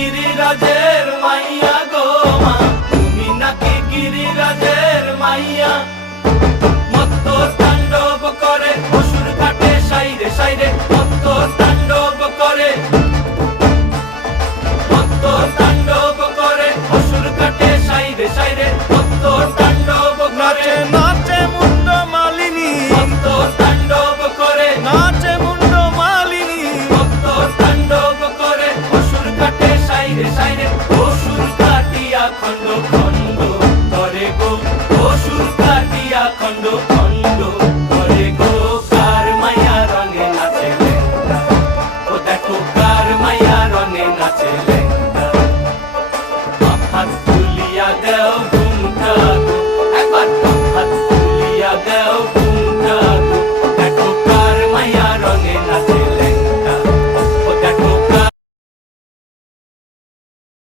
গিরিরাজের মাইয়া গো মা, তুমি নাকি গিরিরাজের মাইয়া। মত্ত তাণ্ডব করে অসুর ঘাটে সাইরে সাইরে, মত্ত তাণ্ডব করে, মত্ত তাণ্ডব করে অসুর ঘাটে সাইরে সাইরে, মত্ত তাণ্ডব করে। নাচে মুন্ড মালিনী, মত্ত তাণ্ডব করে, নাচে মুন্ড মালিনী, মত্ত তাণ্ডব করে অসুর ঘাটে সাইরে সাইরে, অসুর কাটিয়া খণ্ড খণ্ড করে গো, অসুর কাটিয়া খণ্ড খণ্ড করে গো। কার মায়া রঙে নাচে লেঙ্গা, ও দেখো কার মায়া রঙে নাচে।